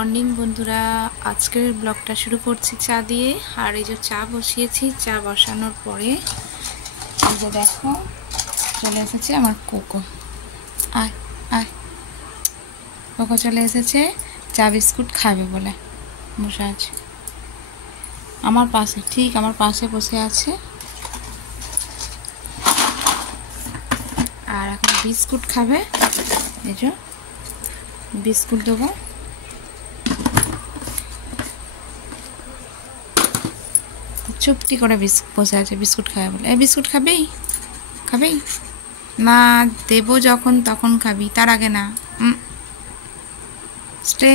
Morning বন্ধুরা, আজকের ব্লগটা শুরু করছি চা দিয়ে। আর এই যে চা বসিয়েছি, চা বসানোর পরে এই যে দেখো চলে এসেছে আমার কোকো। আয় আয়, কোকো চলে এসেছে চা বিস্কুট খাবে বলে বসে আছে আমার পাশে, ঠিক আমার পাশে বসে আছে। আর এখন বিস্কুট খাবে, এই যে বিস্কুট দেবো। চুপটি করে বসে আছে, বিস্কুট খাবে বলে। এই বিস্কুট খাবেই খাবেই না, দেবো যখন তখন খাবি, তার আগে না। Stay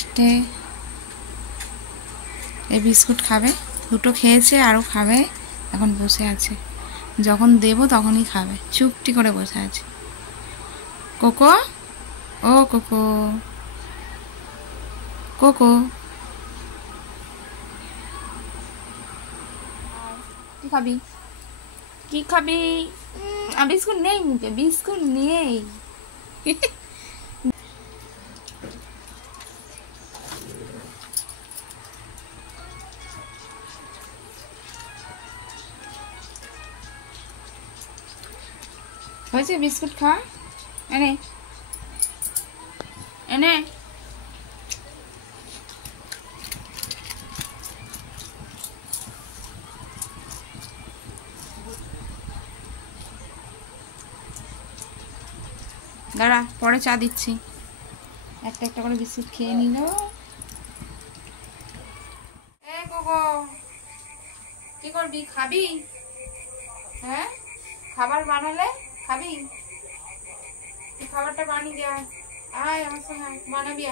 stay. এই বিস্কুট খাবে, দুটো খেয়েছে আরও খাবে, এখন বসে আছে। যখন দেবো তখনই খাবে, চুপটি করে বসে আছে। কোকো, ও কোকো, কোকো কি খাবি, কি খাবি? বিস্কুট নেই মুখে, বিস্কুট নেই। হয়েছে বিস্কুট খা, এনে এনে। দাঁড়া, পরে চা দিচ্ছি। একটা একটা করে বিস্কুট খেয়ে নিল। এ কোকো, কি করবি, খাবি? হ্যাঁ, খাবার বানালে খাবি? খাবারটা বানিয়ে দে, আয় আমার সঙ্গে বানাবি।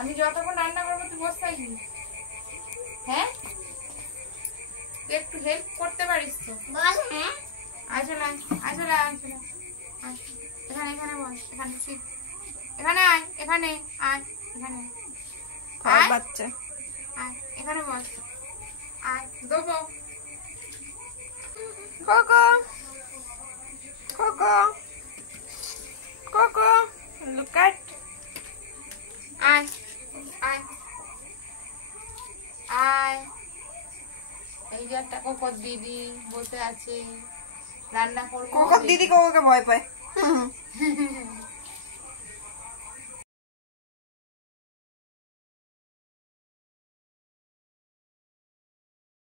আমি যতক্ষণ রান্না করবো তুই বসে থাকবি। হ্যাঁ, তুই একটু হেল্প করতে পারিস তো? বল। হ্যাঁ, আসলে আসলে আসলে এখানে এখানে বস, এখানে ঠিক এখানে আয়, এখানে আয়, এখানে আয় বাচ্চা, আয় এখানে বস, আয় দেবো। Cocoa cocoa cocoa, look at, আয় আয় আয়। এই যে একটা কোকো দিদি বসে আছে, রান্না করবো। কোকো দিদি কোকোকে ভয় পায়।